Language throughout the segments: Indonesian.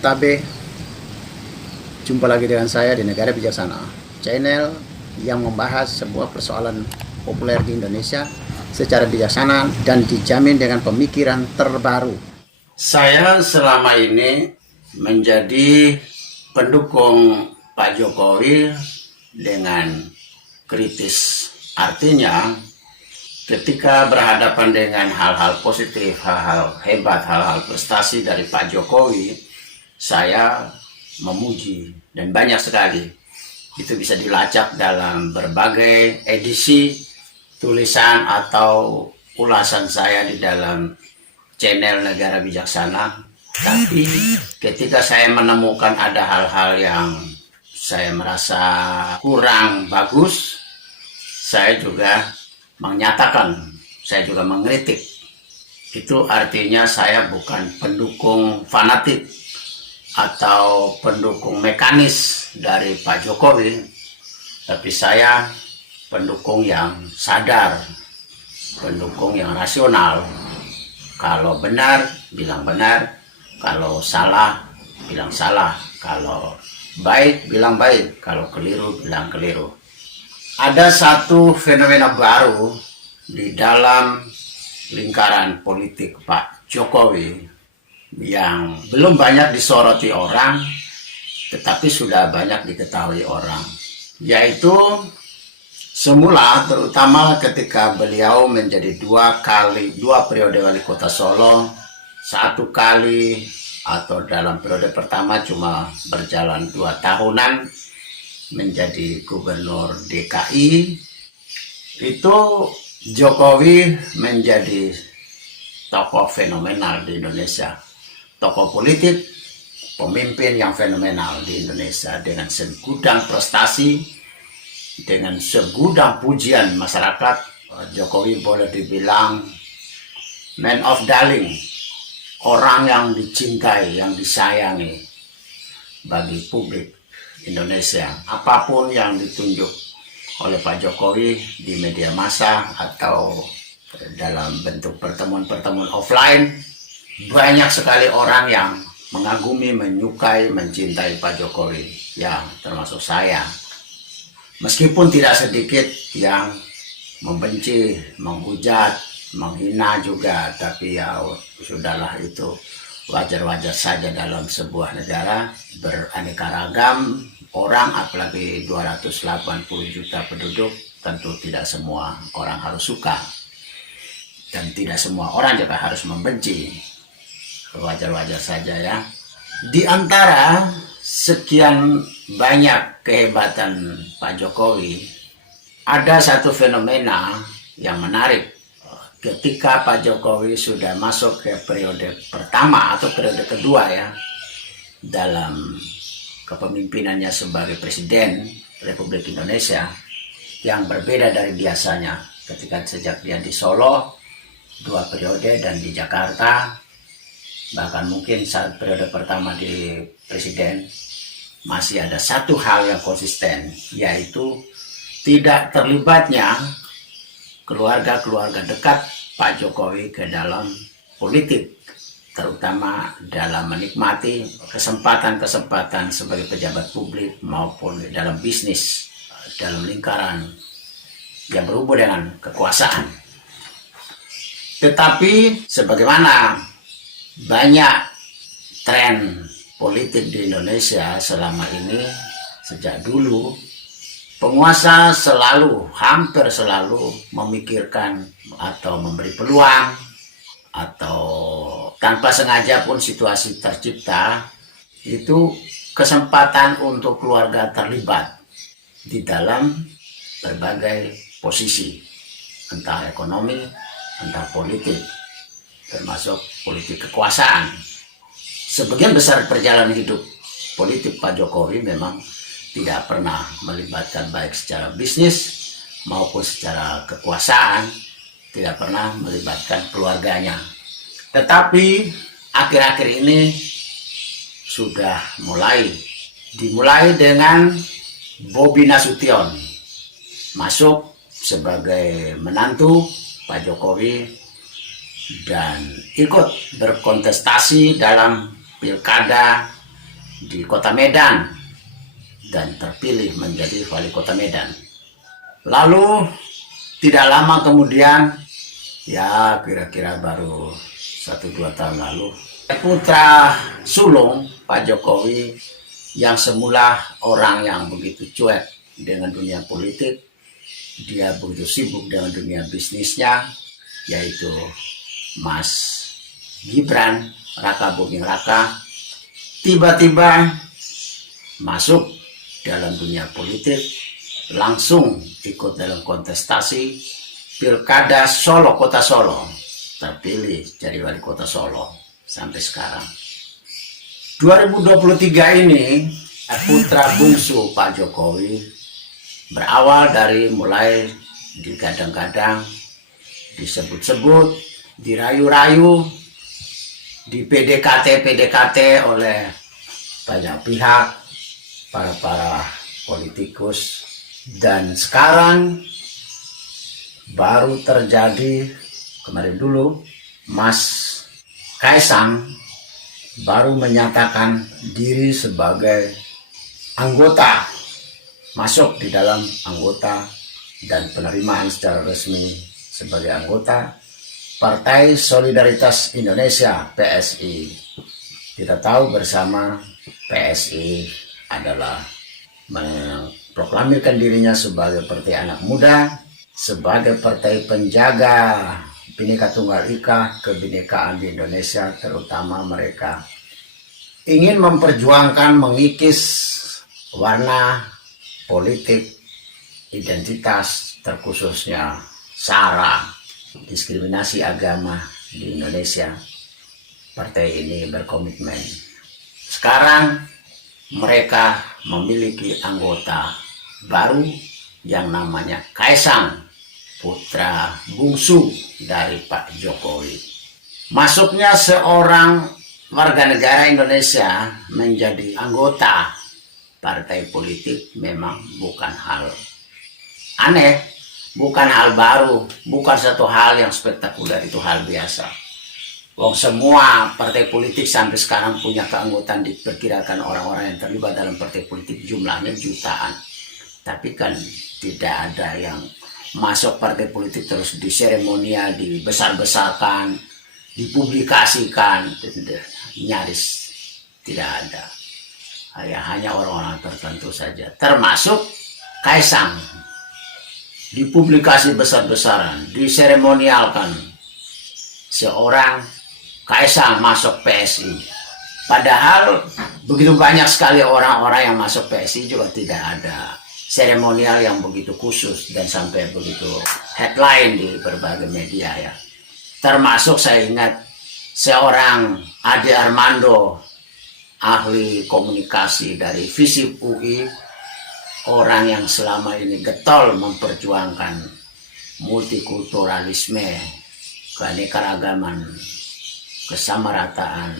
Tabe, jumpa lagi dengan saya di Negara Bijaksana, channel yang membahas sebuah persoalan populer di Indonesia secara bijaksana dan dijamin dengan pemikiran terbaru. Saya selama ini menjadi pendukung Pak Jokowi dengan kritis. Artinya, ketika berhadapan dengan hal-hal positif, hal-hal hebat, hal-hal prestasi dari Pak Jokowi, saya memuji dan banyak sekali. Itu bisa dilacak dalam berbagai edisi tulisan atau ulasan saya di dalam channel Negara Bijaksana. Tapi ketika saya menemukan ada hal-hal yang saya merasa kurang bagus, saya juga menyatakan, saya juga mengkritik. Itu artinya saya bukan pendukung fanatik atau pendukung mekanis dari Pak Jokowi, tapi saya pendukung yang sadar, pendukung yang rasional. Kalau benar, bilang benar. Kalau salah, bilang salah. Kalau baik, bilang baik. Kalau keliru, bilang keliru. Ada satu fenomena baru di dalam lingkaran politik Pak Jokowi yang belum banyak disoroti orang, tetapi sudah banyak diketahui orang. Yaitu semula, terutama ketika beliau menjadi dua periode wali kota Solo, satu kali atau dalam periode pertama cuma berjalan 2 tahunan menjadi gubernur DKI, itu Jokowi menjadi tokoh fenomenal di Indonesia, tokoh politik, pemimpin yang fenomenal di Indonesia dengan segudang prestasi, dengan segudang pujian masyarakat. Jokowi boleh dibilang man of darling, orang yang dicintai, yang disayangi bagi publik Indonesia. Apapun yang ditunjuk oleh Pak Jokowi di media massa atau dalam bentuk pertemuan-pertemuan offline, banyak sekali orang yang mengagumi, menyukai, mencintai Pak Jokowi, ya termasuk saya. Meskipun tidak sedikit yang membenci, menghujat, menghina juga, tapi ya sudahlah, itu wajar-wajar saja dalam sebuah negara beraneka ragam orang, apalagi 280 juta penduduk. Tentu tidak semua orang harus suka dan tidak semua orang juga harus membenci. Wajar-wajar saja ya. Di antara sekian banyak kehebatan Pak Jokowi, ada satu fenomena yang menarik. Ketika Pak Jokowi sudah masuk ke periode pertama atau periode kedua ya, dalam kepemimpinannya sebagai Presiden Republik Indonesia, yang berbeda dari biasanya ketika sejak dia di Solo 2 periode dan di Jakarta, bahkan mungkin saat periode pertama di Presiden, masih ada satu hal yang konsisten, yaitu tidak terlibatnya keluarga-keluarga dekat Pak Jokowi ke dalam politik, terutama dalam menikmati kesempatan-kesempatan sebagai pejabat publik maupun dalam bisnis, dalam lingkaran yang berhubung dengan kekuasaan. Tetapi sebagaimana banyak tren politik di Indonesia selama ini, sejak dulu penguasa hampir selalu memikirkan atau memberi peluang, atau tanpa sengaja pun situasi tercipta, itu kesempatan untuk keluarga terlibat di dalam berbagai posisi, entah ekonomi, entah politik, termasuk politik kekuasaan. Sebagian besar perjalanan hidup politik Pak Jokowi memang tidak pernah melibatkan baik secara bisnis maupun secara kekuasaan, tidak pernah melibatkan keluarganya. Tetapi akhir-akhir ini sudah dimulai dengan Bobi Nasution masuk sebagai menantu Pak Jokowi dan ikut berkontestasi dalam pilkada di kota Medan dan terpilih menjadi wali kota Medan. Lalu tidak lama kemudian, ya kira-kira baru 1-2 tahun lalu, putra sulung Pak Jokowi yang semula orang yang begitu cuek dengan dunia politik, dia begitu sibuk dengan dunia bisnisnya, yaitu Mas Gibran Raka Buming Raka, tiba-tiba masuk dalam dunia politik, langsung ikut dalam kontestasi Pilkada Solo, Kota Solo, terpilih jadi wali kota Solo sampai sekarang. 2023 ini putra bungsu Pak Jokowi berawal dari mulai digadang-gadang, disebut-sebut, dirayu-rayu, di PDKT oleh banyak pihak, para politikus, dan sekarang baru terjadi kemarin dulu Mas Kaisang baru menyatakan diri sebagai anggota, masuk di dalam anggota dan penerimaan secara resmi sebagai anggota Partai Solidaritas Indonesia PSI. Kita tahu bersama PSI adalah memproklamirkan dirinya sebagai partai anak muda, sebagai partai penjaga Bhinneka Tunggal Ika, kebinekaan di Indonesia, terutama mereka ingin memperjuangkan, mengikis warna politik, identitas, terkhususnya SARA, diskriminasi agama di Indonesia. Partai ini berkomitmen. Sekarang mereka memiliki anggota baru yang namanya Kaisang, putra bungsu dari Pak Jokowi. Masuknya seorang warga negara Indonesia menjadi anggota partai politik memang bukan hal aneh, bukan hal baru, bukan satu hal yang spektakuler, itu hal biasa. Wong semua partai politik sampai sekarang punya keanggotaan, diperkirakan orang-orang yang terlibat dalam partai politik jumlahnya jutaan. Tapi kan tidak ada yang masuk partai politik terus diseremonial, dibesar-besarkan, dipublikasikan, nyaris tidak ada. Hanya orang-orang tertentu saja, termasuk Kaisang, dipublikasi besar-besaran, diseremonialkan seorang Kaisang masuk PSI. Padahal begitu banyak sekali orang-orang yang masuk PSI juga tidak ada seremonial yang begitu khusus dan sampai begitu headline di berbagai media ya. Termasuk saya ingat seorang Ade Armando, ahli komunikasi dari FISIP UI, orang yang selama ini getol memperjuangkan multikulturalisme, keanekaragaman, kesamarataan,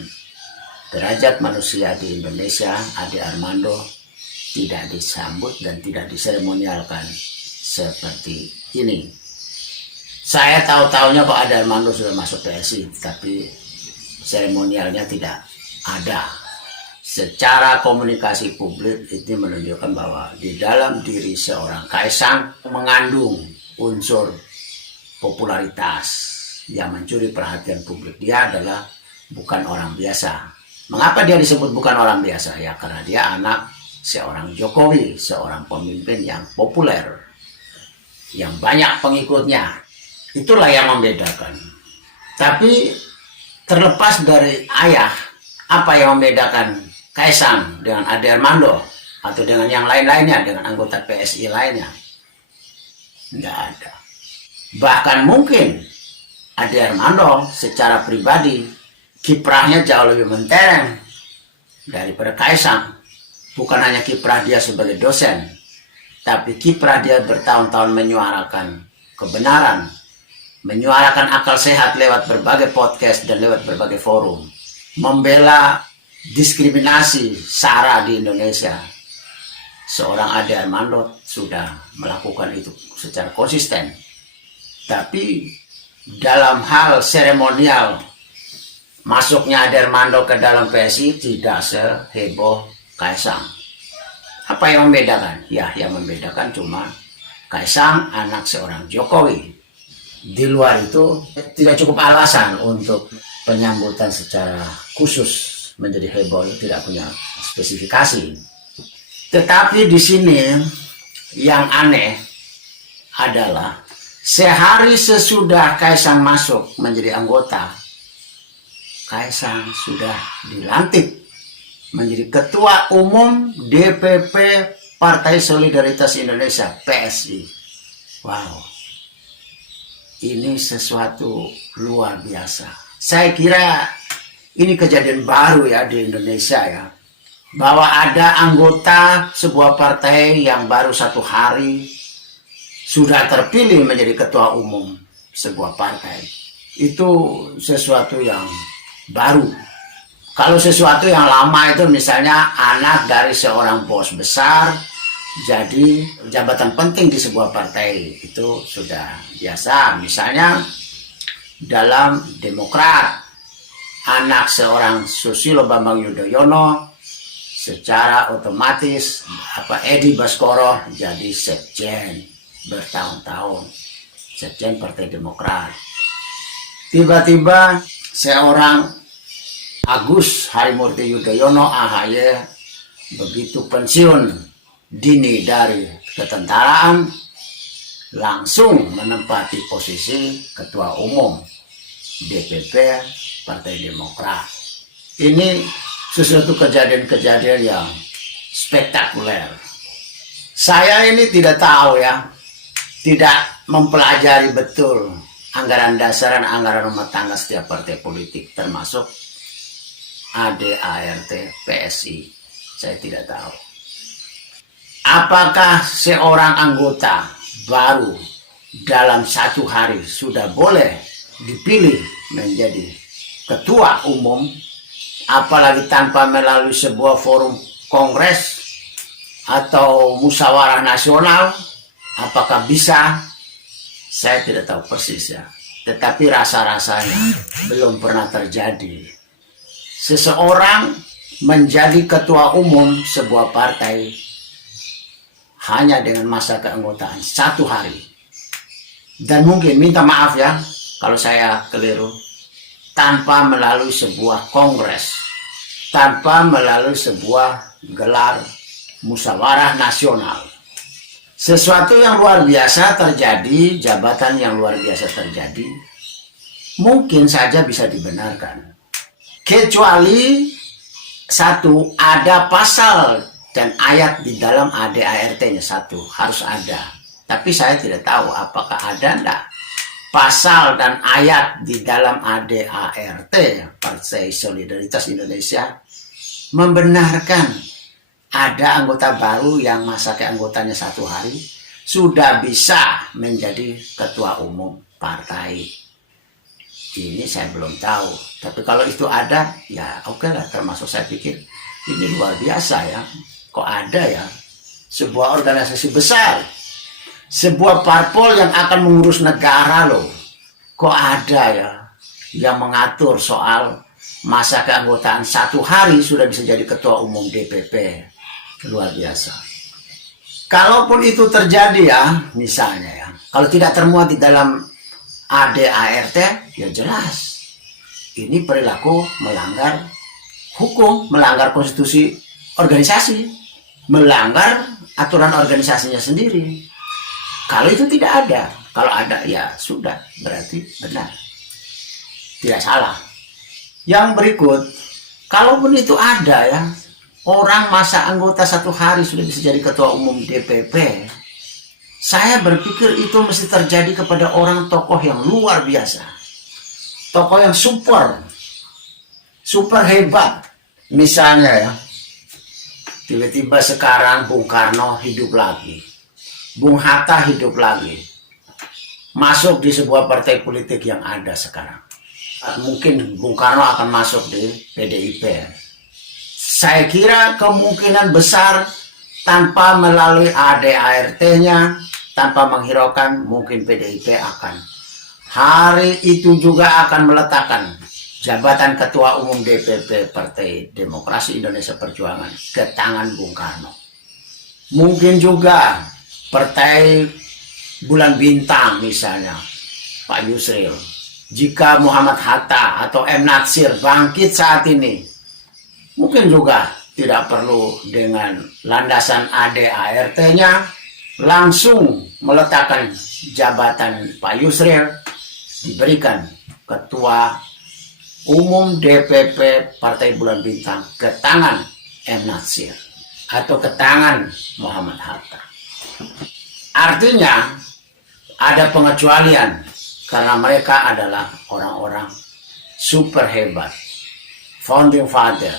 derajat manusia di Indonesia. Ade Armando tidak disambut dan tidak diseremonialkan seperti ini. Saya tahu-tahunya Pak Ade Armando sudah masuk PSI, tapi seremonialnya tidak ada. Secara komunikasi publik itu menunjukkan bahwa di dalam diri seorang Kaisang mengandung unsur popularitas yang mencuri perhatian publik. Dia adalah bukan orang biasa. Mengapa dia disebut bukan orang biasa? Ya karena dia anak seorang Jokowi, seorang pemimpin yang populer, yang banyak pengikutnya. Itulah yang membedakan. Tapi terlepas dari ayah, apa yang membedakan Kaisang dengan Ade Armando atau dengan yang lain-lainnya, dengan anggota PSI lainnya? Tidak ada. Bahkan mungkin Ade Armando secara pribadi kiprahnya jauh lebih mentereng daripada Kaisang. Bukan hanya kiprah dia sebagai dosen, tapi kiprah dia bertahun-tahun menyuarakan kebenaran, menyuarakan akal sehat lewat berbagai podcast dan lewat berbagai forum, membela diskriminasi SARA di Indonesia. Seorang Ade Armando sudah melakukan itu secara konsisten. Tapi dalam hal seremonial masuknya Ade Armando ke dalam PSI tidak seheboh Kaisang. Apa yang membedakan? Ya, yang membedakan cuma Kaisang anak seorang Jokowi. Di luar itu tidak cukup alasan untuk penyambutan secara khusus menjadi heboh, tidak punya spesifikasi. Tetapi di sini yang aneh adalah sehari sesudah Kaisang masuk menjadi anggota, Kaisang sudah dilantik menjadi Ketua Umum DPP Partai Solidaritas Indonesia (PSI). Wow, ini sesuatu luar biasa. Saya kira ini kejadian baru ya di Indonesia ya, bahwa ada anggota sebuah partai yang baru 1 hari sudah terpilih menjadi Ketua Umum sebuah partai. Itu sesuatu yang baru. Kalau sesuatu yang lama itu misalnya anak dari seorang bos besar jadi jabatan penting di sebuah partai, itu sudah biasa. Misalnya dalam Demokrat, anak seorang Susilo Bambang Yudhoyono secara otomatis Edi Baskoro jadi sekjen bertahun-tahun, sekjen Partai Demokrat. Tiba-tiba seorang Agus Harimurti Yudhoyono (AHY) begitu pensiun dini dari ketentaraan langsung menempati posisi Ketua Umum DPP Partai Demokrat. Ini sesuatu kejadian-kejadian yang spektakuler. Saya ini tidak tahu ya, tidak mempelajari betul anggaran dasar dan anggaran rumah tangga setiap partai politik, termasuk AD/ART PSI. Saya tidak tahu. Apakah seorang anggota baru dalam 1 hari sudah boleh dipilih menjadi Ketua Umum, apalagi tanpa melalui sebuah forum kongres atau musyawarah nasional? Apakah bisa? Saya tidak tahu persis ya. Tetapi rasa-rasanya belum pernah terjadi seseorang menjadi Ketua Umum sebuah partai hanya dengan masa keanggotaan 1 hari. Dan mungkin, minta maaf ya kalau saya keliru, tanpa melalui sebuah kongres, tanpa melalui sebuah gelar musyawarah nasional. Sesuatu yang luar biasa terjadi, jabatan yang luar biasa terjadi, mungkin saja bisa dibenarkan. Kecuali satu, ada pasal dan ayat di dalam AD/ART-nya, satu harus ada. Tapi saya tidak tahu apakah ada enggak pasal dan ayat di dalam AD/ART Partai Solidaritas Indonesia membenarkan ada anggota baru yang masa keanggotaannya 1 hari sudah bisa menjadi Ketua Umum partai. Ini saya belum tahu. Tapi kalau itu ada, ya oke lah, termasuk saya pikir ini luar biasa ya. Kok ada ya sebuah organisasi besar, sebuah parpol yang akan mengurus negara loh. Kok ada ya yang mengatur soal masa keanggotaan 1 hari sudah bisa jadi Ketua Umum DPP. Luar biasa. Kalaupun itu terjadi ya, misalnya ya, kalau tidak termuat di dalam AD/ART, ya jelas ini perilaku melanggar hukum, melanggar konstitusi organisasi, melanggar aturan organisasinya sendiri. Kalau itu tidak ada, kalau ada ya sudah, berarti benar, tidak salah. Yang berikut, kalaupun itu ada ya, orang masa anggota 1 hari sudah bisa jadi Ketua Umum DPP, saya berpikir itu mesti terjadi kepada orang tokoh yang luar biasa, tokoh yang super hebat. Misalnya ya, tiba-tiba sekarang Bung Karno hidup lagi, Bung Hatta hidup lagi, masuk di sebuah partai politik yang ada sekarang. Mungkin Bung Karno akan masuk di PDIP. Saya kira kemungkinan besar tanpa melalui AD/ART-nya, tanpa menghiraukan, mungkin PDIP akan hari itu juga akan meletakkan jabatan Ketua Umum DPP Partai Demokrasi Indonesia Perjuangan ke tangan Bung Karno. Mungkin juga Partai Bulan Bintang misalnya, Pak Yusril. Jika Muhammad Hatta atau M. Natsir bangkit saat ini, mungkin juga tidak perlu dengan landasan ADART-nya, langsung meletakkan jabatan Pak Yusril diberikan Ketua Umum DPP Partai Bulan Bintang ke tangan M. Natsir atau ke tangan Muhammad Hatta. Artinya ada pengecualian karena mereka adalah orang-orang super hebat, founding father.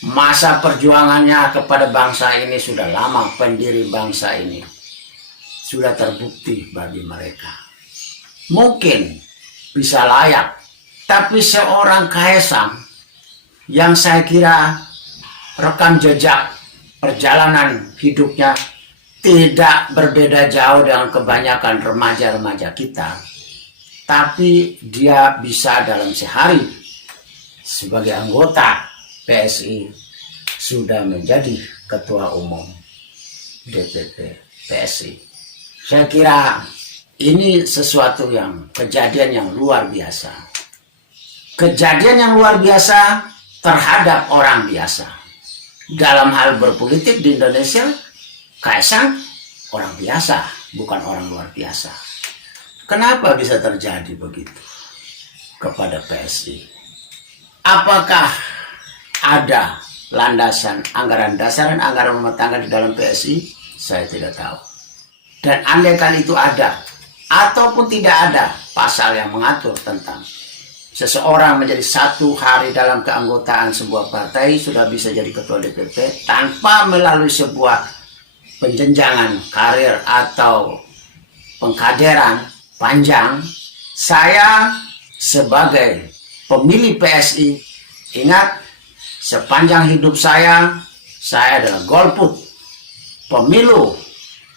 Masa perjuangannya kepada bangsa ini sudah lama, pendiri bangsa ini sudah terbukti bagi mereka. Mungkin bisa layak, tapi seorang Kaesang yang saya kira rekam jejak perjalanan hidupnya tidak berbeda jauh dengan kebanyakan remaja-remaja kita, tapi dia bisa dalam sehari sebagai anggota PSI sudah menjadi Ketua Umum DPP PSI. Saya kira ini sesuatu yang kejadian yang luar biasa. Kejadian yang luar biasa terhadap orang biasa. Dalam hal berpolitik di Indonesia, Kaesang orang biasa, bukan orang luar biasa. Kenapa bisa terjadi begitu kepada PSI? Apakah ada landasan anggaran dasar dan anggaran rumah tangga di dalam PSI? Saya tidak tahu. Dan andaikan itu ada ataupun tidak ada pasal yang mengatur tentang seseorang menjadi 1 hari dalam keanggotaan sebuah partai sudah bisa jadi ketua DPP tanpa melalui sebuah penjenjangan karir atau pengkaderan panjang. Saya sebagai pemilih PSI, ingat, sepanjang hidup saya adalah golput. Pemilu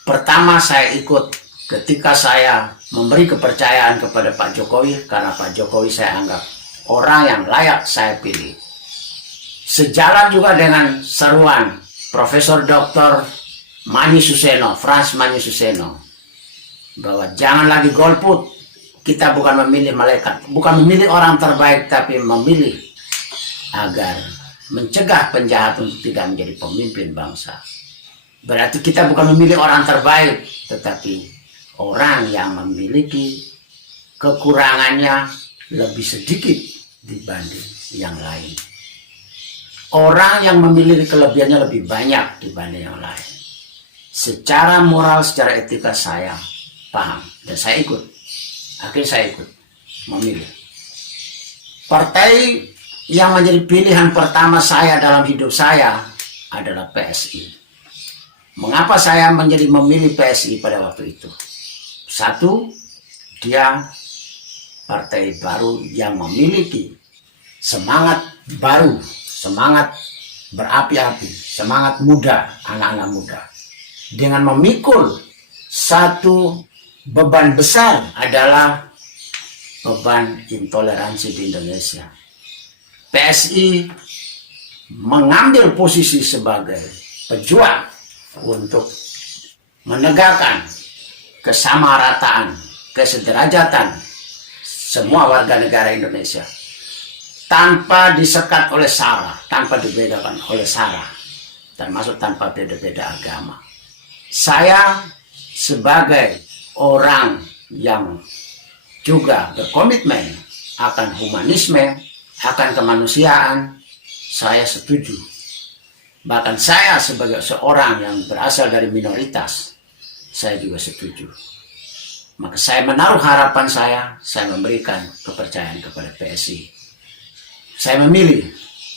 pertama saya ikut ketika saya memberi kepercayaan kepada Pak Jokowi, karena Pak Jokowi saya anggap orang yang layak saya pilih. Sejalan juga dengan seruan Profesor Dr. Manny Suseno, Frans Manny Suseno, bahwa jangan lagi golput. Kita bukan memilih malaikat, bukan memilih orang terbaik, tapi memilih agar mencegah penjahat untuk tidak menjadi pemimpin bangsa. Berarti kita bukan memilih orang terbaik, tetapi orang yang memiliki kekurangannya lebih sedikit dibanding yang lain. Orang yang memiliki kelebihannya lebih banyak dibanding yang lain. Secara moral, secara etika saya paham dan saya ikut. Akhirnya saya ikut memilih. Partai yang menjadi pilihan pertama saya dalam hidup saya adalah PSI. Mengapa saya menjadi memilih PSI pada waktu itu? Satu, dia partai baru yang memiliki semangat baru, semangat berapi-api, semangat muda, anak-anak muda. Dengan memikul satu beban besar adalah beban intoleransi di Indonesia. PSI mengambil posisi sebagai pejuang untuk menegakkan kesamarataan, kesederajatan semua warga negara Indonesia tanpa disekat oleh sara, tanpa dibedakan oleh sara, termasuk tanpa beda-beda agama. Saya sebagai orang yang juga berkomitmen akan humanisme, akan kemanusiaan, saya setuju. Bahkan saya sebagai seorang yang berasal dari minoritas, saya juga setuju. Maka saya menaruh harapan saya memberikan kepercayaan kepada PSI. Saya memilih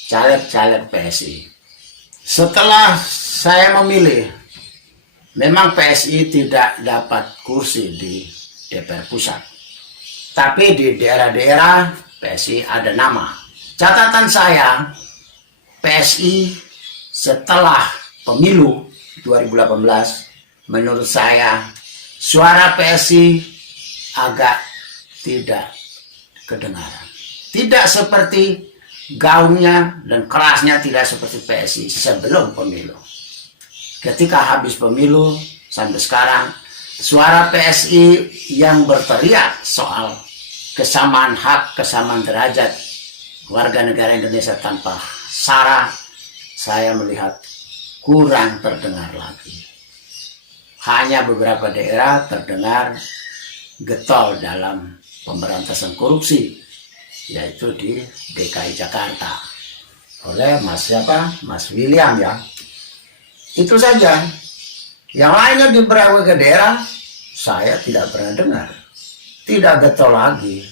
caleg-caleg PSI. Setelah saya memilih, memang PSI tidak dapat kursi di DPR pusat. Tapi di daerah-daerah PSI ada nama. Catatan saya, PSI setelah pemilu 2018, menurut saya suara PSI agak tidak kedengaran. Tidak seperti gaungnya dan kerasnya, tidak seperti PSI sebelum pemilu. Ketika habis pemilu sampai sekarang, suara PSI yang berteriak soal kesamaan hak, kesamaan derajat warga negara Indonesia tanpa SARA, saya melihat kurang terdengar lagi. Hanya beberapa daerah terdengar getol dalam pemberantasan korupsi, yaitu di DKI Jakarta oleh Mas William ya. Itu saja. Yang lainnya di berbagai daerah saya tidak pernah dengar, tidak getol lagi.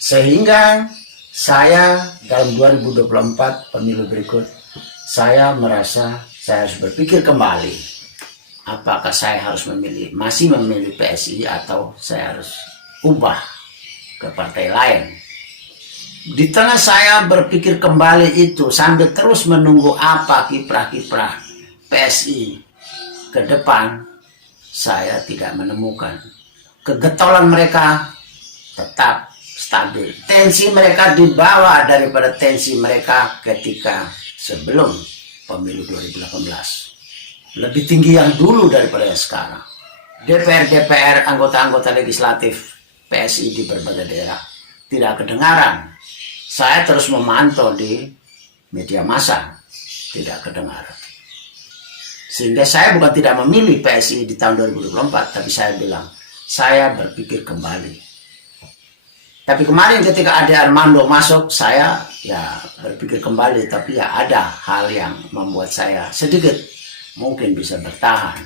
Sehingga saya dalam 2024 pemilu berikut, saya merasa saya harus berpikir kembali, apakah saya harus masih memilih PSI atau saya harus ubah ke partai lain. Di tengah saya berpikir kembali itu, sambil terus menunggu apa kiprah-kiprah PSI ke depan, saya tidak menemukan. Kegetolan mereka tetap stabil. Tensi mereka di bawah daripada tensi mereka ketika sebelum pemilu 2018. Lebih tinggi yang dulu daripada yang sekarang. DPR, anggota-anggota legislatif PSI di berbagai daerah tidak kedengaran. Saya terus memantau di media massa, tidak kedengaran. Sehingga saya bukan tidak memilih PSI di tahun 2024, tapi saya bilang, saya berpikir kembali. Tapi kemarin ketika ada Armando masuk, saya ya berpikir kembali, tapi ya ada hal yang membuat saya sedikit mungkin bisa bertahan.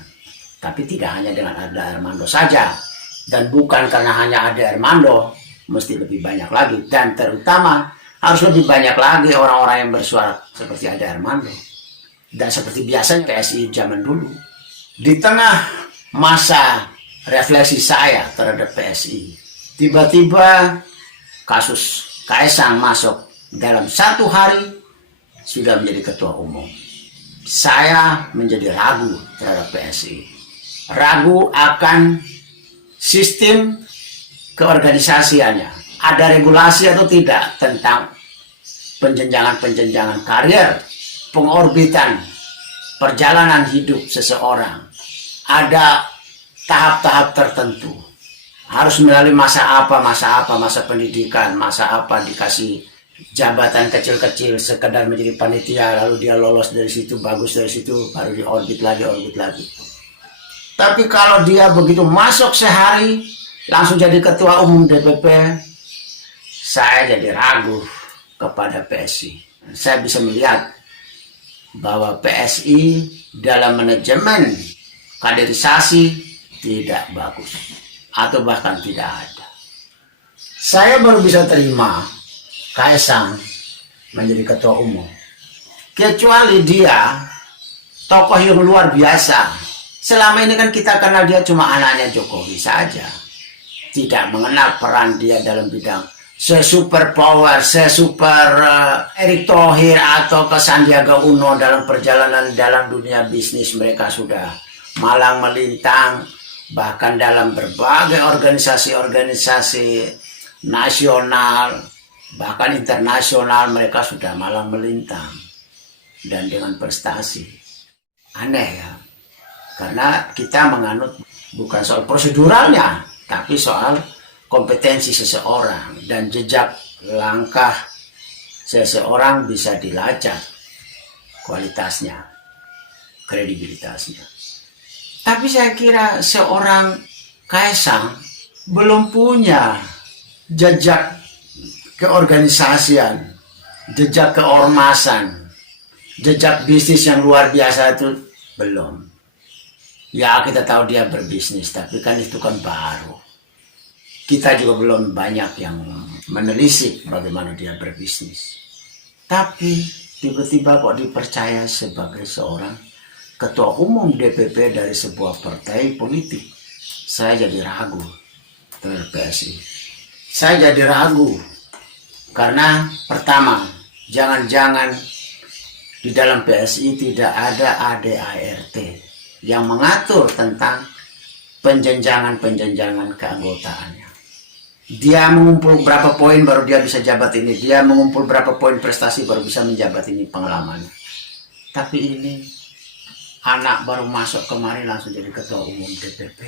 Tapi tidak hanya dengan ada Armando saja. Dan bukan karena hanya ada Armando, mesti lebih banyak lagi. Dan terutama harus lebih banyak lagi orang-orang yang bersuara seperti ada Armando. Dan seperti biasanya PSI zaman dulu. Di tengah masa refleksi saya terhadap PSI, tiba-tiba kasus Kaesang masuk dalam 1 hari sudah menjadi ketua umum. Saya menjadi ragu terhadap PSI. Ragu akan sistem keorganisasiannya. Ada regulasi atau tidak tentang penjenjangan karir, pengorbitan, perjalanan hidup seseorang. Ada tahap-tahap tertentu. Harus melalui masa pendidikan, masa apa dikasih jabatan kecil-kecil, sekedar menjadi panitia, lalu dia lolos dari situ, bagus dari situ, baru diorbit lagi. Tapi kalau dia begitu masuk sehari, langsung jadi ketua umum DPP, saya jadi ragu kepada PSI. Saya bisa melihat bahwa PSI dalam manajemen kaderisasi tidak bagus, atau bahkan tidak ada. Saya baru bisa terima Kaesang menjadi ketua umum, kecuali dia tokoh yang luar biasa. Selama ini kan kita kenal dia cuma anaknya Jokowi saja, tidak mengenal peran dia dalam bidang se-super power, se-super Erick Thohir atau ke Sandiaga Uno dalam perjalanan dalam dunia bisnis. Mereka sudah malang melintang, bahkan dalam berbagai organisasi-organisasi nasional, bahkan internasional mereka sudah malang melintang dan dengan prestasi. Aneh ya, karena kita menganut bukan soal proseduralnya, tapi soal kompetensi seseorang dan jejak langkah seseorang bisa dilacak kualitasnya, kredibilitasnya. Tapi saya kira seorang Kaesang belum punya jejak keorganisasian, jejak keormasan, jejak bisnis yang luar biasa itu belum. Ya kita tahu dia berbisnis, tapi kan itu kan baru. Kita juga belum banyak yang menelisik bagaimana dia berbisnis. Tapi tiba-tiba kok dipercaya sebagai seorang ketua umum DPP dari sebuah partai politik. Saya jadi ragu terhadap PSI. Saya jadi ragu karena pertama, jangan-jangan di dalam PSI tidak ada ADART yang mengatur tentang penjenjangan keanggotaannya. Dia mengumpul berapa poin baru dia bisa jabat ini. Dia mengumpul berapa poin prestasi baru bisa menjabat ini pengalamannya. Tapi ini anak baru masuk kemarin langsung jadi ketua umum DPP.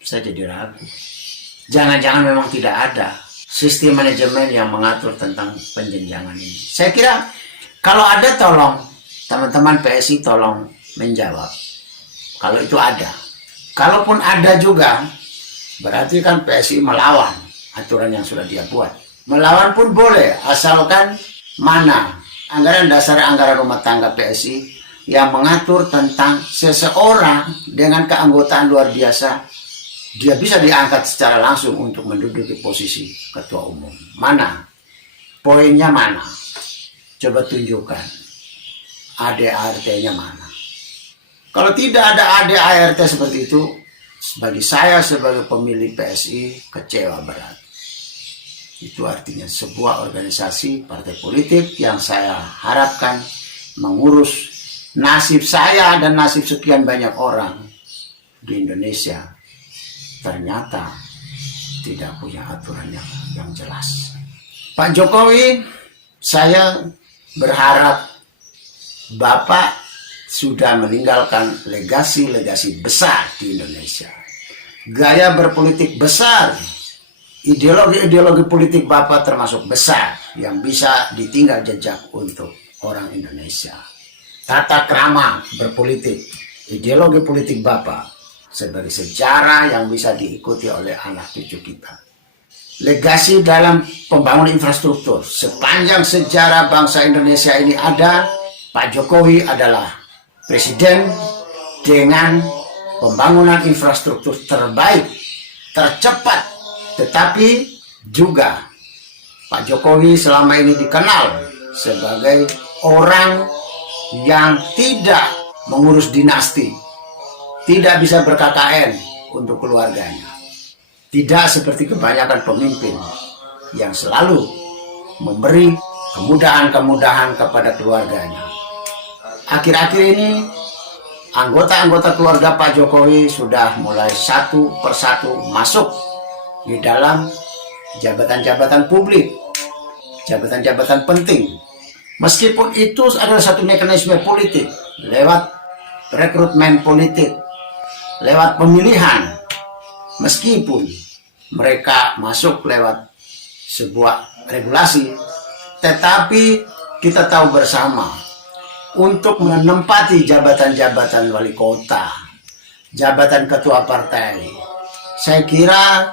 Saya jadi ragu. Jangan-jangan memang tidak ada sistem manajemen yang mengatur tentang penjenjangan ini. Saya kira kalau ada, tolong teman-teman PSI tolong menjawab. Kalau itu ada. Kalaupun ada juga, berarti kan PSI melawan aturan yang sudah dia buat. Melawan pun boleh, asalkan mana anggaran dasar anggaran rumah tangga PSI yang mengatur tentang seseorang dengan keanggotaan luar biasa, dia bisa diangkat secara langsung untuk menduduki posisi ketua umum. Mana? Poinnya mana? Coba tunjukkan. ADART-nya mana? Kalau tidak ada ADART seperti itu, bagi saya sebagai pemilih PSI kecewa berat. Itu artinya sebuah organisasi partai politik yang saya harapkan mengurus nasib saya dan nasib sekian banyak orang di Indonesia, ternyata tidak punya aturan yang jelas. Pak Jokowi, saya berharap Bapak sudah meninggalkan legasi-legasi besar di Indonesia. Gaya berpolitik besar, ideologi-ideologi politik Bapak termasuk besar yang bisa ditinggal jejak untuk orang Indonesia. Tata krama berpolitik, ideologi politik Bapak sebagai sejarah yang bisa diikuti oleh anak cucu kita. Legasi dalam pembangunan infrastruktur, sepanjang sejarah bangsa Indonesia ini ada, Pak Jokowi adalah presiden dengan pembangunan infrastruktur terbaik, tercepat, tetapi juga Pak Jokowi selama ini dikenal sebagai orang yang tidak mengurus dinasti, tidak bisa ber-KKN untuk keluarganya. Tidak seperti kebanyakan pemimpin yang selalu memberi kemudahan-kemudahan kepada keluarganya. Akhir-akhir ini anggota-anggota keluarga Pak Jokowi sudah mulai satu persatu masuk di dalam jabatan-jabatan publik, jabatan-jabatan penting. Meskipun itu adalah satu mekanisme politik, lewat rekrutmen politik, lewat pemilihan, meskipun mereka masuk lewat sebuah regulasi, tetapi kita tahu bersama, untuk menempati jabatan-jabatan wali kota, jabatan ketua partai, saya kira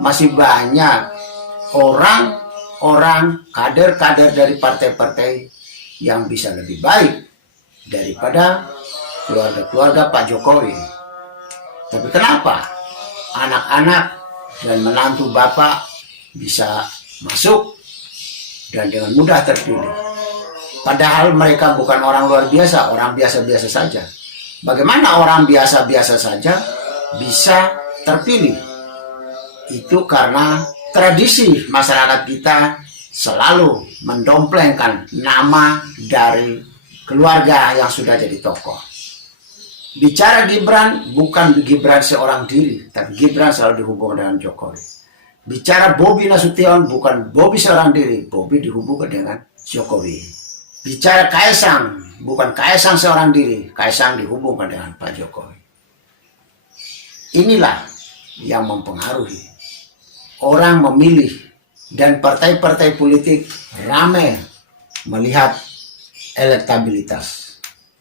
masih banyak orang-orang kader-kader dari partai-partai yang bisa lebih baik daripada keluarga-keluarga Pak Jokowi. Tapi kenapa anak-anak dan menantu Bapak bisa masuk dan dengan mudah terpilih? Padahal mereka bukan orang luar biasa, orang biasa-biasa saja. Bagaimana orang biasa-biasa saja bisa terpilih? Itu karena tradisi masyarakat kita selalu mendomplengkan nama dari keluarga yang sudah jadi tokoh. Bicara Gibran, bukan Gibran seorang diri, tapi Gibran selalu dihubungkan dengan Jokowi. Bicara Bobi Nasution, bukan Bobi seorang diri, Bobi dihubungkan dengan Jokowi. Bicara Kaisang, bukan Kaisang seorang diri, Kaisang dihubungkan dengan Pak Jokowi. Inilah yang mempengaruhi orang memilih, dan partai-partai politik ramai melihat elektabilitas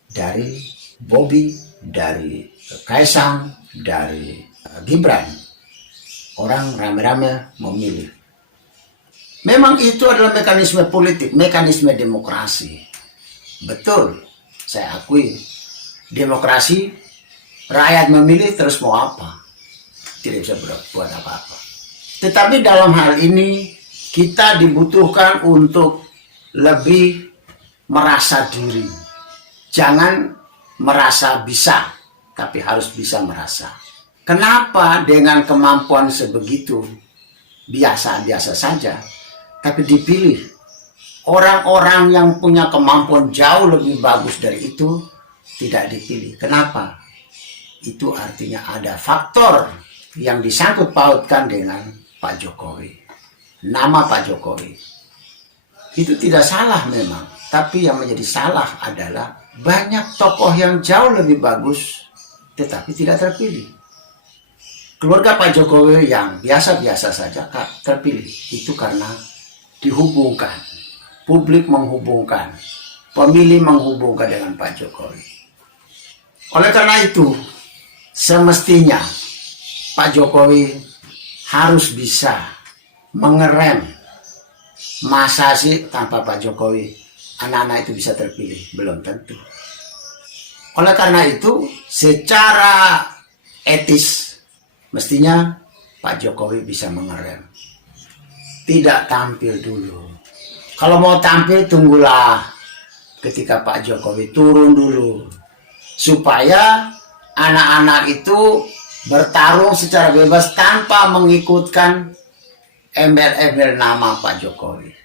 dari Bobi, dari Kaisang, dari Gibran. Orang rame-rame memilih. Memang itu adalah mekanisme politik, mekanisme demokrasi. Betul, saya akui. Demokrasi, rakyat memilih terus mau apa? Tidak bisa buat apa-apa. Tetapi dalam hal ini, kita dibutuhkan untuk lebih merasa diri. Jangan merasa bisa, tapi harus bisa merasa. Kenapa dengan kemampuan sebegitu, biasa-biasa saja, tapi dipilih orang-orang yang punya kemampuan jauh lebih bagus dari itu tidak dipilih? Kenapa? Itu artinya ada faktor yang disangkut pautkan dengan Pak Jokowi, nama Pak Jokowi. Itu tidak salah memang, tapi yang menjadi salah adalah banyak tokoh yang jauh lebih bagus tetapi tidak terpilih. Keluarga Pak Jokowi yang biasa-biasa saja terpilih, itu karena dihubungkan, publik menghubungkan, pemilih menghubungkan dengan Pak Jokowi. Oleh karena itu, semestinya Pak Jokowi harus bisa mengerem. Masa sih tanpa Pak Jokowi anak-anak itu bisa terpilih? Belum tentu. Oleh karena itu, secara etis mestinya Pak Jokowi bisa mengerem. Tidak tampil dulu. Kalau mau tampil, tunggulah ketika Pak Jokowi turun dulu, supaya anak-anak itu bertarung secara bebas tanpa mengikutkan embel-embel nama Pak Jokowi.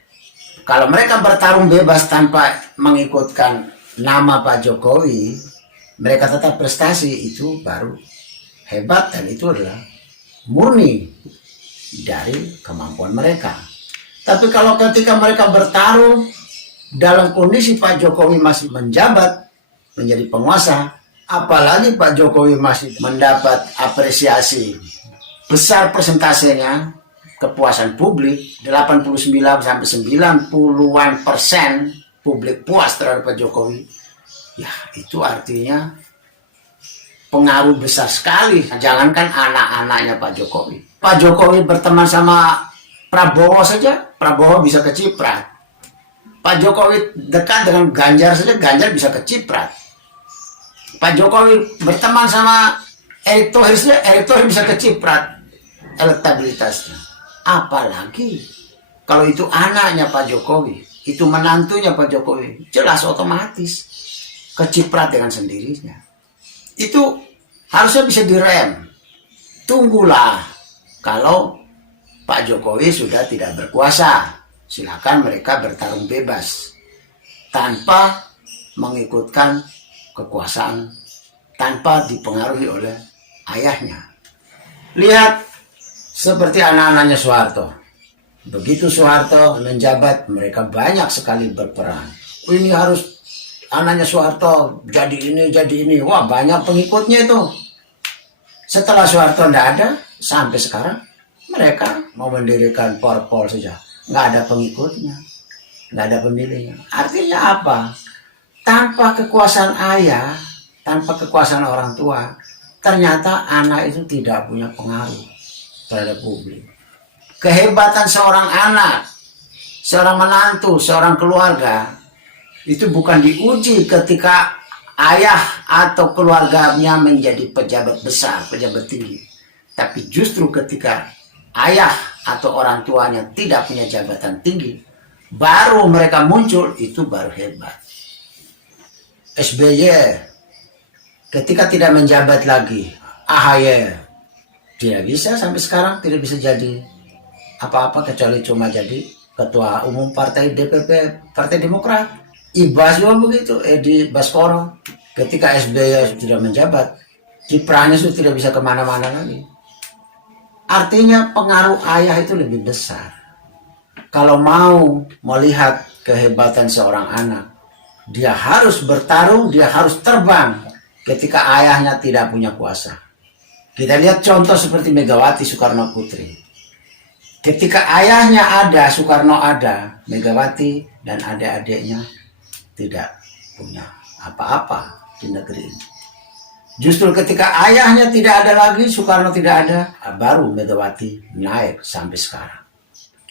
Kalau mereka bertarung bebas tanpa mengikutkan nama Pak Jokowi, mereka tetap prestasi, itu baru hebat, dan itu adalah murni dari kemampuan mereka. Tapi kalau ketika mereka bertarung dalam kondisi Pak Jokowi masih menjabat menjadi penguasa, apalagi Pak Jokowi masih mendapat apresiasi besar persentasenya, kepuasan publik 89-90% publik puas terhadap Pak Jokowi, ya itu artinya pengaruh besar sekali. Jangankan anak-anaknya Pak Jokowi, Pak Jokowi berteman sama Prabowo saja, Prabowo bisa keciprat. Pak Jokowi dekat dengan Ganjar saja, Ganjar bisa keciprat. Pak Jokowi berteman sama Erick Thohir saja, Erick Thohir bisa keciprat elektabilitasnya. Apalagi kalau itu anaknya Pak Jokowi, itu menantunya Pak Jokowi, jelas otomatis keciprat dengan sendirinya. Itu harusnya bisa direm. Tunggulah kalau Pak Jokowi sudah tidak berkuasa, silakan mereka bertarung bebas tanpa mengikutkan kekuasaan, tanpa dipengaruhi oleh ayahnya. Lihat seperti anak-anaknya Soeharto. Begitu Soeharto menjabat, mereka banyak sekali berperan. Ini harus anaknya Soeharto jadi ini. Wah, banyak pengikutnya itu. Setelah Soeharto tidak ada, sampai sekarang mereka mau mendirikan parpol saja, nggak ada pengikutnya, nggak ada pemilihnya. Artinya apa? Tanpa kekuasaan ayah, tanpa kekuasaan orang tua, ternyata anak itu tidak punya pengaruh terhadap publik. Kehebatan seorang anak, seorang menantu, seorang keluarga, itu bukan diuji ketika ayah atau keluarganya menjadi pejabat besar, pejabat tinggi. Tapi justru ketika ayah atau orang tuanya tidak punya jabatan tinggi, baru mereka muncul, itu baru hebat. SBY ketika tidak menjabat lagi, AHY tidak bisa sampai sekarang, tidak bisa jadi apa-apa kecuali cuma jadi ketua umum partai DPP, Partai Demokrat. Ibas juga begitu, Edi Baskoro. Ketika SBY tidak menjabat, kiprahnya sudah tidak bisa kemana-mana lagi. Artinya pengaruh ayah itu lebih besar. Kalau mau melihat kehebatan seorang anak, dia harus bertarung, dia harus terbang ketika ayahnya tidak punya kuasa. Kita lihat contoh seperti Megawati Soekarno Putri. Ketika ayahnya ada, Soekarno ada, Megawati dan adik-adiknya tidak punya apa-apa di negeri ini. Justru ketika ayahnya tidak ada lagi, Soekarno tidak ada, baru Megawati naik sampai sekarang.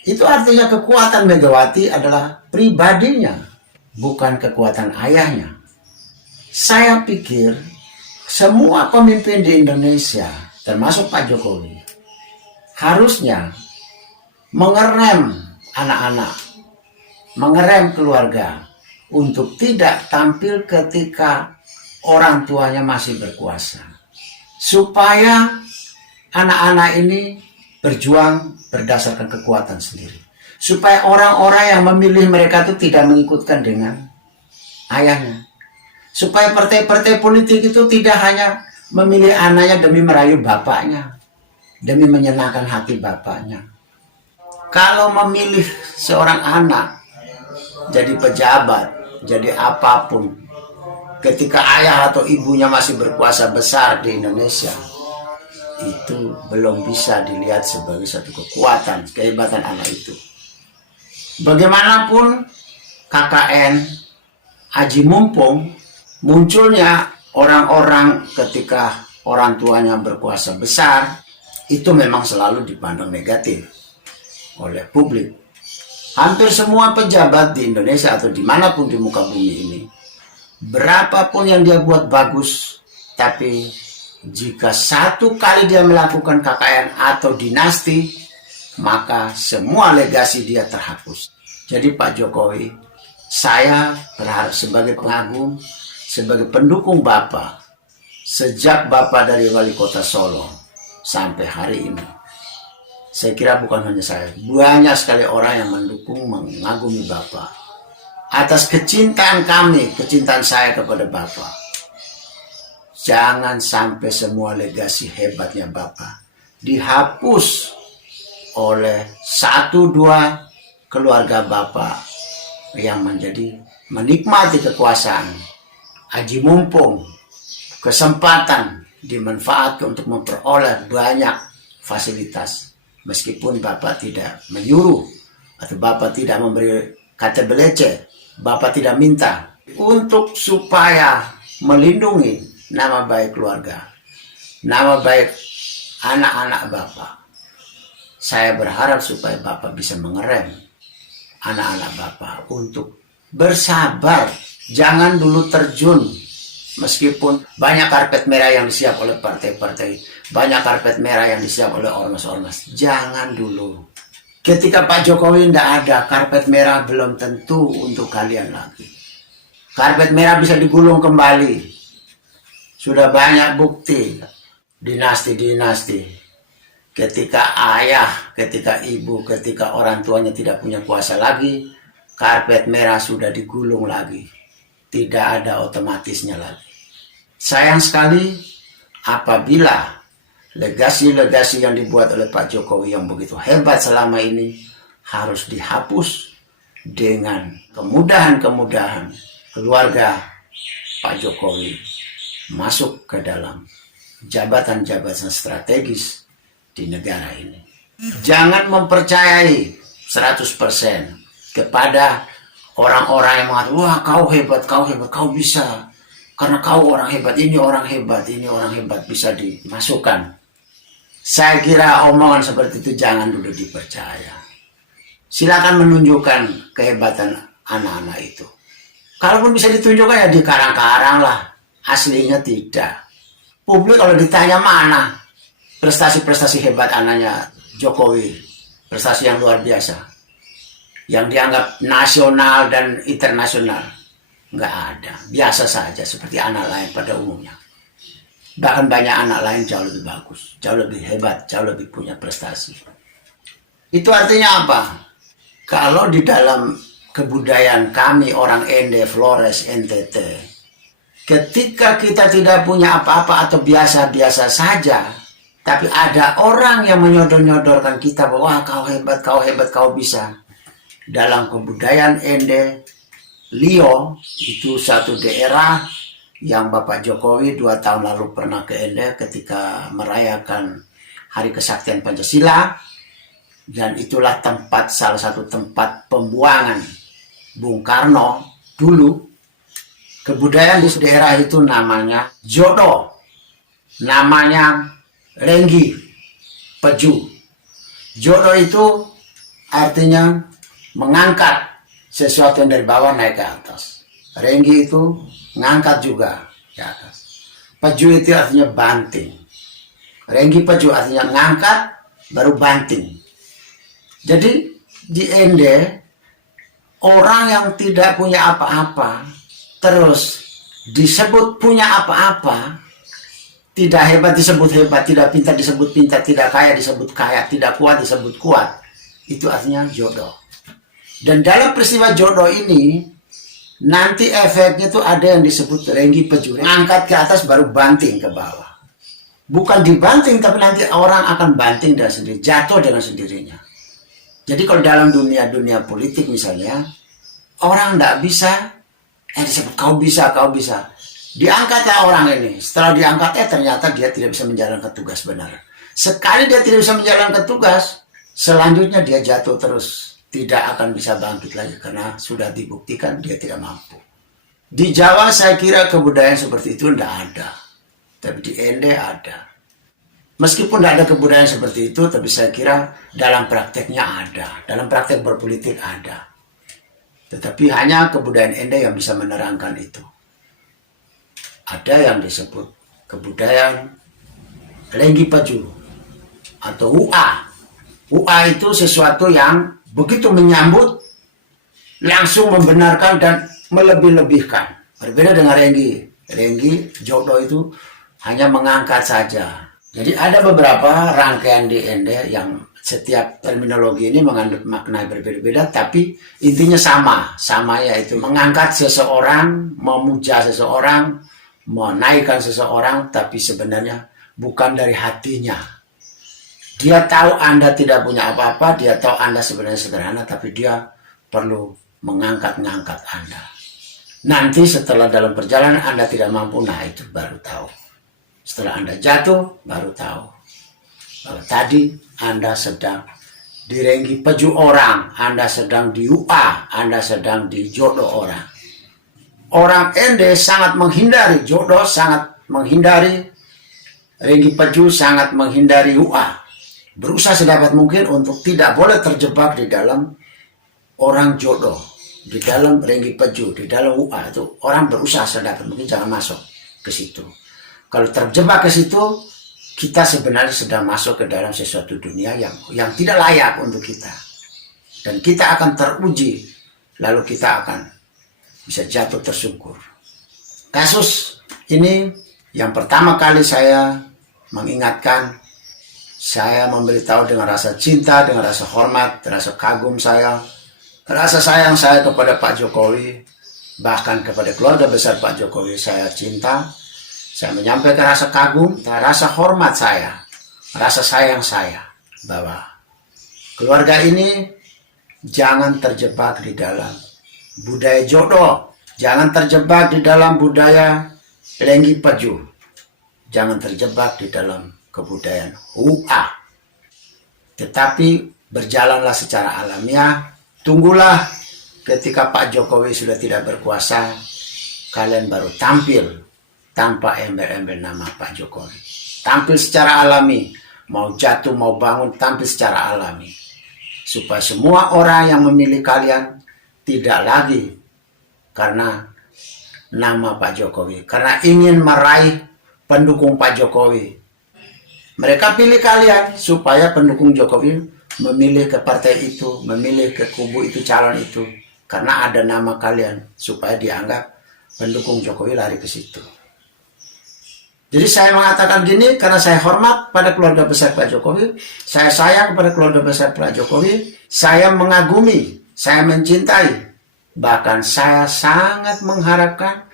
Itu artinya kekuatan Megawati adalah pribadinya, bukan kekuatan ayahnya. Saya pikir semua pemimpin di Indonesia, termasuk Pak Jokowi, harusnya mengerem anak-anak, mengerem keluarga untuk tidak tampil ketika orang tuanya masih berkuasa. Supaya anak-anak ini berjuang berdasarkan kekuatan sendiri. Supaya orang-orang yang memilih mereka itu tidak mengikutkan dengan ayahnya. Supaya partai-partai politik itu tidak hanya memilih anaknya demi merayu bapaknya. demi menyenangkan hati bapaknya. Kalau memilih seorang anak jadi pejabat, jadi apapun, ketika ayah atau ibunya masih berkuasa besar di Indonesia, itu belum bisa dilihat sebagai satu kekuatan, kehebatan anak itu. Bagaimanapun KKN, Aji Mumpung, munculnya orang-orang ketika orang tuanya berkuasa besar, itu memang selalu dipandang negatif oleh publik. Hampir semua pejabat di Indonesia atau dimanapun di muka bumi ini, berapapun yang dia buat bagus, tapi jika satu kali dia melakukan KKN atau dinasti, maka semua legasi dia terhapus. Jadi Pak Jokowi, saya berharap sebagai pengagum, sebagai pendukung Bapak, sejak Bapak dari Wali Kota Solo sampai hari ini, saya kira bukan hanya saya, banyak sekali orang yang mendukung, mengagumi Bapak. Atas kecintaan kami, kecintaan saya kepada Bapak, jangan sampai semua legasi hebatnya Bapak dihapus oleh satu dua keluarga Bapak yang menjadi menikmati kekuasaan. Aji Mumpung, kesempatan dimanfaatkan untuk memperoleh banyak fasilitas. Meskipun Bapak tidak menyuruh atau Bapak tidak memberi kata belece, Bapak tidak minta untuk supaya melindungi nama baik keluarga, nama baik anak-anak Bapak. Saya berharap supaya Bapak bisa mengerem anak-anak Bapak untuk bersabar, jangan dulu terjun. Meskipun banyak karpet merah yang disiap oleh partai-partai, banyak karpet merah yang disiap oleh ormas-ormas, jangan dulu. Ketika Pak Jokowi tidak ada, karpet merah belum tentu untuk kalian lagi. Karpet merah bisa digulung kembali. Sudah banyak bukti dinasti-dinasti. Ketika ayah, ketika ibu, ketika orang tuanya tidak punya kuasa lagi, karpet merah sudah digulung lagi. Tidak ada otomatisnya lagi. Sayang sekali apabila legasi-legasi yang dibuat oleh Pak Jokowi yang begitu hebat selama ini harus dihapus dengan kemudahan-kemudahan keluarga Pak Jokowi masuk ke dalam jabatan-jabatan strategis di negara ini. Jangan mempercayai 100% kepada orang-orang yang mengatakan, wah kau hebat, kau bisa. Karena kau orang hebat, ini orang hebat, bisa dimasukkan. Saya kira omongan seperti itu jangan dulu dipercaya. Silakan menunjukkan kehebatan anak-anak itu. Kalaupun bisa ditunjukkan ya di karang-karang lah. Aslinya tidak. Publik kalau ditanya mana prestasi-prestasi hebat anaknya Jokowi, prestasi yang luar biasa, yang dianggap nasional dan internasional, nggak ada. Biasa saja seperti anak lain pada umumnya. Bahkan banyak anak lain jauh lebih bagus, jauh lebih hebat, jauh lebih punya prestasi. Itu artinya apa? Kalau di dalam kebudayaan kami orang Ende, Flores, NTT, ketika kita tidak punya apa-apa atau biasa-biasa saja, tapi ada orang yang menyodor-nyodorkan kita bahwa kau hebat, kau bisa. Dalam kebudayaan Ende, Lio itu satu daerah yang Bapak Jokowi 2 tahun lalu pernah ke Ende ketika merayakan Hari Kesaktian Pancasila, dan itulah salah satu tempat pembuangan Bung Karno dulu. Kebudayaan di daerah itu namanya jodoh, namanya Renggi Peju. Jodoh itu artinya mengangkat sesuatu yang dari bawah naik ke atas. Renggi itu ngangkat juga ke atas. Peju itu artinya banting. Renggi Peju artinya ngangkat baru banting. Jadi di Ende, orang yang tidak punya apa-apa terus disebut punya apa-apa, tidak hebat disebut hebat, tidak pintar disebut pintar, tidak kaya disebut kaya, tidak kuat disebut kuat, itu artinya jodoh. Dan dalam peristiwa jodoh ini nanti efeknya itu ada yang disebut Renggi Peju, ngangkat ke atas baru banting ke bawah. Bukan dibanting, tapi nanti orang akan banting dengan sendiri, jatuh dengan sendirinya. Jadi kalau dalam dunia politik misalnya, orang tidak bisa, disebut kau bisa. Diangkatlah orang ini. Setelah diangkat, ternyata dia tidak bisa menjalankan tugas benar. Sekali dia tidak bisa menjalankan tugas, selanjutnya dia jatuh terus. Tidak akan bisa bangkit lagi karena sudah dibuktikan dia tidak mampu. Di Jawa saya kira kebudayaan seperti itu tidak ada. Tapi di Ende ada. Meskipun tidak ada kebudayaan seperti itu, tapi saya kira dalam prakteknya ada. Dalam praktek berpolitik ada. Tetapi hanya kebudayaan Ende yang bisa menerangkan itu. Ada yang disebut kebudayaan Lenggi Paju atau UA. UA itu sesuatu yang begitu menyambut, langsung membenarkan dan melebih-lebihkan. Berbeda dengan Renggi. Renggi, jodoh itu hanya mengangkat saja. Jadi ada beberapa rangkaian di Ende yang setiap terminologi ini mengandung makna berbeda-beda, tapi intinya sama. Sama yaitu mengangkat seseorang, memuja seseorang, menaikkan seseorang, tapi sebenarnya bukan dari hatinya. Dia tahu Anda tidak punya apa-apa, dia tahu Anda sebenarnya sederhana, tapi dia perlu mengangkat-ngangkat Anda. Nanti setelah dalam perjalanan Anda tidak mampu, nah itu baru tahu. Setelah Anda jatuh, baru tahu bahwa tadi Anda sedang direnggi peju orang, Anda sedang diuah, Anda sedang dijodoh orang. Orang Ende sangat menghindari jodoh, sangat menghindari renggi peju, sangat menghindari uah. Berusaha sedapat mungkin untuk tidak boleh terjebak di dalam orang jodoh, di dalam renggi peju, di dalam uah. Itu orang berusaha sedapat mungkin jangan masuk ke situ. Kalau terjebak ke situ, kita sebenarnya sedang masuk ke dalam sesuatu dunia yang tidak layak untuk kita. Dan kita akan teruji, lalu kita akan bisa jatuh tersungkur. Kasus ini yang pertama kali saya mengingatkan, saya memberitahu dengan rasa cinta, dengan rasa hormat, rasa kagum saya, rasa sayang saya kepada Pak Jokowi, bahkan kepada keluarga besar Pak Jokowi saya cinta. Saya menyampaikan rasa kagum, rasa hormat saya, rasa sayang saya, bahwa keluarga ini jangan terjebak di dalam budaya jodoh, jangan terjebak di dalam budaya lenggi peju, jangan terjebak di dalam kebudayaan UA. Tetapi berjalanlah secara alamiah, tunggulah ketika Pak Jokowi sudah tidak berkuasa, kalian baru tampil tanpa embel-embel nama Pak Jokowi. Tampil secara alami, mau jatuh mau bangun tampil secara alami. Supaya semua orang yang memilih kalian tidak lagi karena nama Pak Jokowi, karena ingin meraih pendukung Pak Jokowi. Mereka pilih kalian supaya pendukung Jokowi memilih ke partai itu, memilih ke kubu itu, calon itu, karena ada nama kalian, supaya dianggap pendukung Jokowi lari ke situ. Jadi saya mengatakan gini karena saya hormat pada keluarga besar Pak Jokowi, saya sayang pada keluarga besar Pak Jokowi, saya mengagumi, saya mencintai, bahkan saya sangat mengharapkan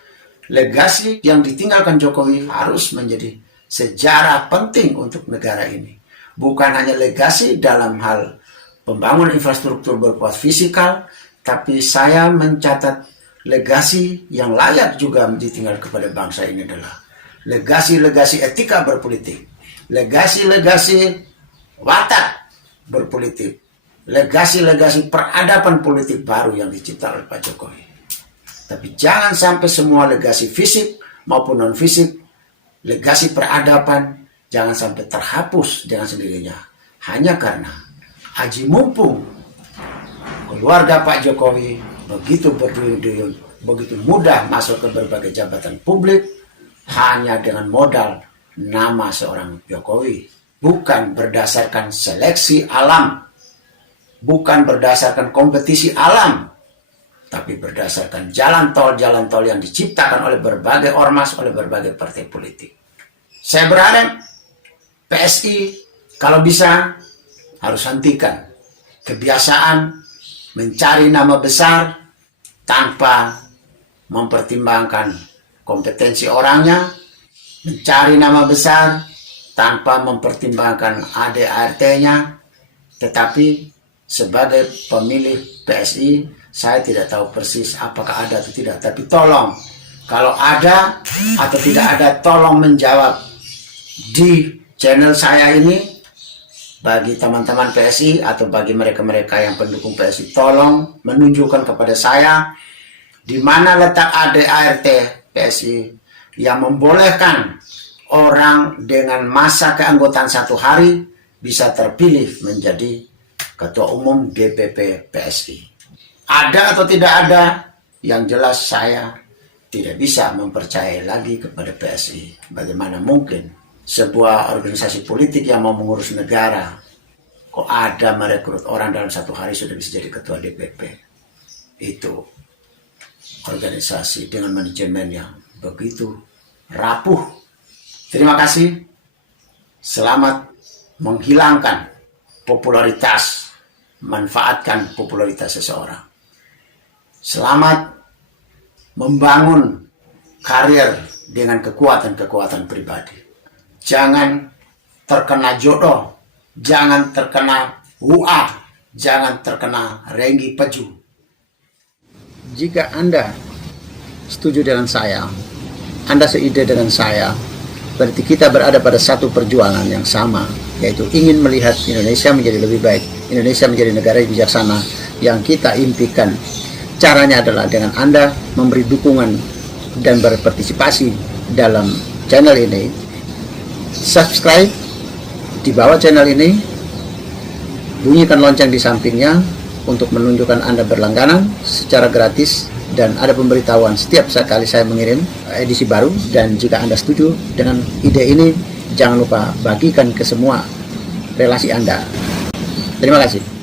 legasi yang ditinggalkan Jokowi harus menjadi sejarah penting untuk negara ini. Bukan hanya legasi dalam hal pembangunan infrastruktur berkuat fisikal, tapi saya mencatat legasi yang layak juga ditinggal kepada bangsa ini adalah legasi-legasi etika berpolitik, legasi-legasi watak berpolitik, legasi-legasi peradaban politik baru yang diciptakan oleh Pak Jokowi. Tapi jangan sampai semua legasi fisik maupun non-fisik, legasi peradaban, jangan sampai terhapus dengan sendirinya. Hanya karena aji mumpung keluarga Pak Jokowi begitu berduyun-duyun, begitu mudah masuk ke berbagai jabatan publik, hanya dengan modal nama seorang Jokowi. Bukan berdasarkan seleksi alam, bukan berdasarkan kompetisi alam, tapi berdasarkan jalan tol yang diciptakan oleh berbagai ormas, oleh berbagai partai politik. Saya berharap PSI kalau bisa harus hentikan kebiasaan mencari nama besar tanpa mempertimbangkan kompetensi orangnya, mencari nama besar tanpa mempertimbangkan ADART-nya, tetapi sebagai pemilih PSI, saya tidak tahu persis apakah ada atau tidak. Tapi tolong, kalau ada atau tidak ada, tolong menjawab di channel saya ini. Bagi teman-teman PSI atau bagi mereka-mereka yang pendukung PSI, tolong menunjukkan kepada saya di mana letak ADART PSI yang membolehkan orang dengan masa keanggotaan 1 hari bisa terpilih menjadi Ketua Umum DPP PSI. Ada atau tidak ada, yang jelas saya tidak bisa mempercayai lagi kepada PSI. Bagaimana mungkin sebuah organisasi politik yang mau mengurus negara, kok ada merekrut orang dalam 1 hari sudah bisa jadi ketua DPP? Itu organisasi dengan manajemen yang begitu rapuh. Terima kasih. Selamat menghilangkan popularitas, manfaatkan popularitas seseorang. Selamat membangun karir dengan kekuatan-kekuatan pribadi. Jangan terkena jodoh, jangan terkena WA, jangan terkena Renggi Peju. Jika Anda setuju dengan saya, Anda seide dengan saya, berarti kita berada pada satu perjuangan yang sama, yaitu ingin melihat Indonesia menjadi lebih baik, Indonesia menjadi negara yang bijaksana yang kita impikan. Caranya adalah dengan Anda memberi dukungan dan berpartisipasi dalam channel ini. Subscribe di bawah channel ini, bunyikan lonceng di sampingnya untuk menunjukkan Anda berlangganan secara gratis, dan ada pemberitahuan setiap kali saya mengirim edisi baru. Dan jika Anda setuju dengan ide ini, jangan lupa bagikan ke semua relasi Anda. Terima kasih.